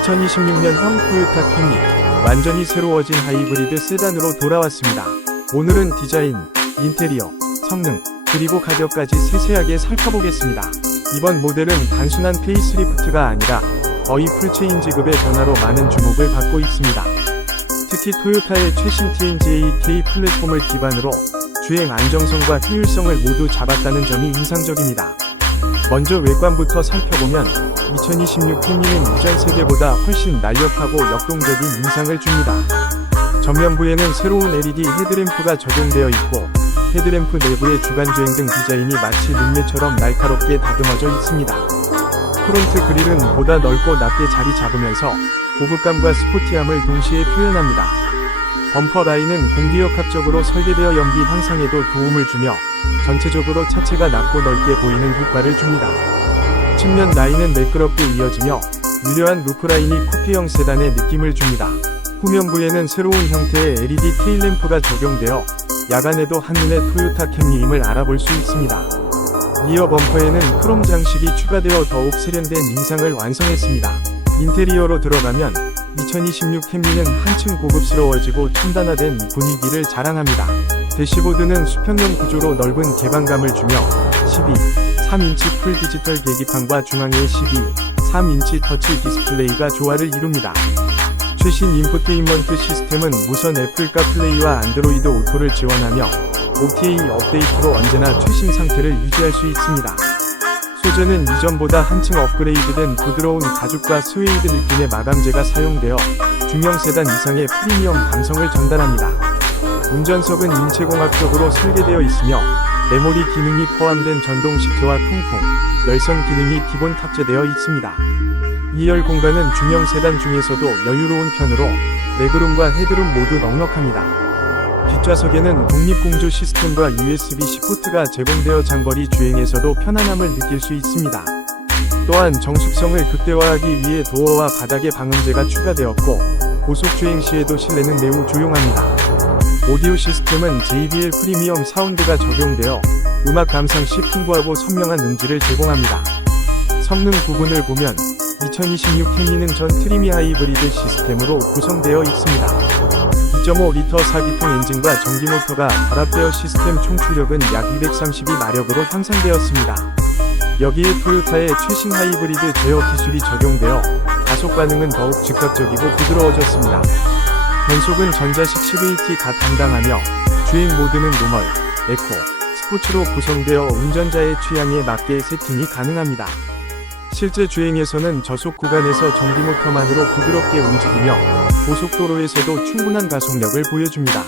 2026년형 토요타 캠리 완전히 새로워진 하이브리드 세단으로 돌아왔습니다. 오늘은 디자인, 인테리어, 성능, 그리고 가격까지 세세하게 살펴보겠습니다. 이번 모델은 단순한 페이스리프트가 아니라 거의 풀체인 지급의 변화로 많은 주목을 받고 있습니다. 특히 토요타의 최신 TNGA-K 플랫폼을 기반으로 주행 안정성과 효율성을 모두 잡았다는 점이 인상적입니다. 먼저 외관부터 살펴보면 2026 캠리는 이전 세대보다 훨씬 날렵하고 역동적인 인상을 줍니다. 전면부에는 새로운 LED 헤드램프가 적용되어 있고 헤드램프 내부의 주간주행 등 디자인이 마치 눈매처럼 날카롭게 다듬어져 있습니다. 프론트 그릴은 보다 넓고 낮게 자리 잡으면서 고급감과 스포티함을 동시에 표현합니다. 범퍼 라인은 공기역학적으로 설계되어 연비 향상에도 도움을 주며 전체적으로 차체가 낮고 넓게 보이는 효과를 줍니다. 측면 라인은 매끄럽게 이어지며 유려한 루프 라인이 쿠페형 세단의 느낌을 줍니다. 후면부에는 새로운 형태의 LED 테일램프가 적용되어 야간에도 한눈에 토요타 캠리임을 알아볼 수 있습니다. 리어 범퍼에는 크롬 장식이 추가되어 더욱 세련된 인상을 완성했습니다. 인테리어로 들어가면 2026 캠리는 한층 고급스러워지고 첨단화된 분위기를 자랑합니다. 대시보드는 수평형 구조로 넓은 개방감을 주며 12, 3인치 풀 디지털 계기판과 중앙의 12, 3인치 터치 디스플레이가 조화를 이룹니다. 최신 인포테인먼트 시스템은 무선 애플 카 플레이와 안드로이드 오토를 지원하며 OTA 업데이트로 언제나 최신 상태를 유지할 수 있습니다. 소재는 이전보다 한층 업그레이드된 부드러운 가죽과 스웨이드 느낌의 마감재가 사용되어 중형 세단 이상의 프리미엄 감성을 전달합니다. 운전석은 인체공학적으로 설계되어 있으며 메모리 기능이 포함된 전동 시트와 통풍, 열선 기능이 기본 탑재되어 있습니다. 2열 공간은 중형 세단 중에서도 여유로운 편으로 레그룸과 헤드룸 모두 넉넉합니다. 뒷좌석에는 독립공조 시스템과 USB-C 포트가 제공되어 장거리 주행에서도 편안함을 느낄 수 있습니다. 또한 정숙성을 극대화하기 위해 도어와 바닥에 방음제가 추가되었고 고속 주행 시에도 실내는 매우 조용합니다. 오디오 시스템은 JBL 프리미엄 사운드가 적용되어 음악 감상 시 풍부하고 선명한 음질을 제공합니다. 성능 부분을 보면 2026 캠리는 전 트리미 하이브리드 시스템으로 구성되어 있습니다. 2.5리터 4기통 엔진과 전기 모터가 결합되어 시스템 총 출력은 약 232마력으로 향상되었습니다. 여기에 토요타의 최신 하이브리드 제어 기술이 적용되어 가속 반응은 더욱 즉각적이고 부드러워졌습니다. 변속은 전자식 CVT가 담당하며 주행 모드는 노멀, 에코, 스포츠로 구성되어 운전자의 취향에 맞게 세팅이 가능합니다. 실제 주행에서는 저속 구간에서 전기 모터만으로 부드럽게 움직이며 고속도로에서도 충분한 가속력을 보여줍니다.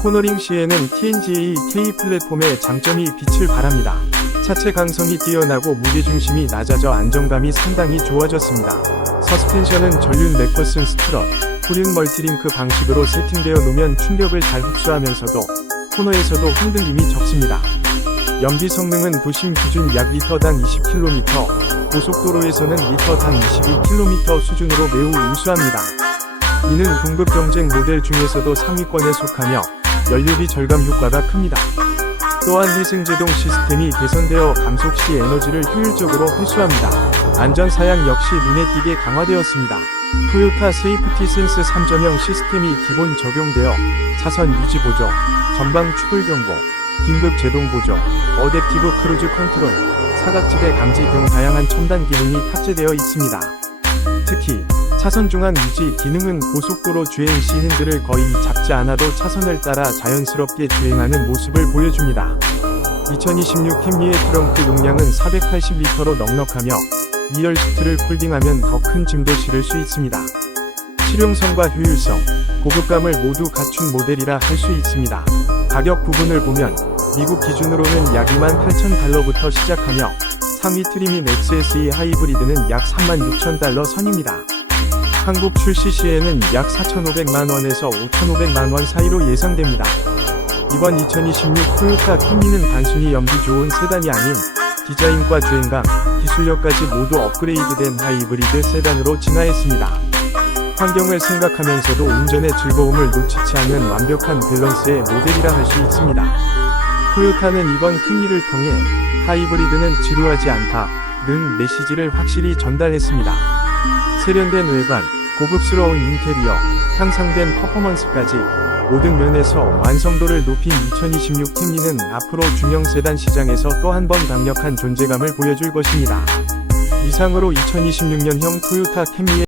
코너링 시에는 TNGA K 플랫폼의 장점이 빛을 발합니다. 차체 강성이 뛰어나고 무게중심이 낮아져 안정감이 상당히 좋아졌습니다. 서스펜션은 전륜 맥퍼슨 스트럿, 후륜 멀티링크 방식으로 세팅되어 놓으면 충격을 잘 흡수하면서도 코너에서도 흔들림이 적습니다. 연비 성능은 도심 기준 약 리터당 20km, 고속도로에서는 리터당 22km 수준으로 매우 우수합니다. 이는 동급 경쟁 모델 중에서도 상위권에 속하며 연료비 절감 효과가 큽니다. 또한 회생제동 시스템이 개선되어 감속 시 에너지를 효율적으로 회수합니다. 안전 사양 역시 눈에 띄게 강화되었습니다. 토요타 세이프티 센스 3.0 시스템이 기본 적용되어 차선 유지 보조, 전방 추돌 경보, 긴급 제동 보조, 어댑티브 크루즈 컨트롤, 사각지대 감지 등 다양한 첨단 기능이 탑재되어 있습니다. 특히 차선 중앙 유지 기능은 고속도로 주행 시 핸들을 거의 잡지 않아도 차선을 따라 자연스럽게 주행하는 모습을 보여줍니다. 2026 캠리의 트렁크 용량은 480리터로 넉넉하며 2열 시트를 폴딩하면 더 큰 짐도 실을 수 있습니다. 실용성과 효율성, 고급감을 모두 갖춘 모델이라 할 수 있습니다. 가격 부분을 보면 미국 기준으로는 약 28,000달러부터 시작하며 상위 트리민 XSE 하이브리드는 약 36,000달러 선입니다. 한국 출시 시에는 약 4,500만원에서 5,500만원 사이로 예상됩니다. 이번 2026 토요타 캠리는 단순히 연비 좋은 세단이 아닌 디자인과 주행감, 기술력까지 모두 업그레이드된 하이브리드 세단으로 진화했습니다. 환경을 생각하면서도 운전의 즐거움을 놓치지 않는 완벽한 밸런스의 모델이라 할 수 있습니다. 토요타는 이번 캠리를 통해 하이브리드는 지루하지 않다 는 메시지를 확실히 전달했습니다. 세련된 외관, 고급스러운 인테리어, 향상된 퍼포먼스까지 모든 면에서 완성도를 높인 2026 캠리는 앞으로 중형 세단 시장에서 또 한 번 강력한 존재감을 보여줄 것입니다. 이상으로 2026년형 토요타 캠리의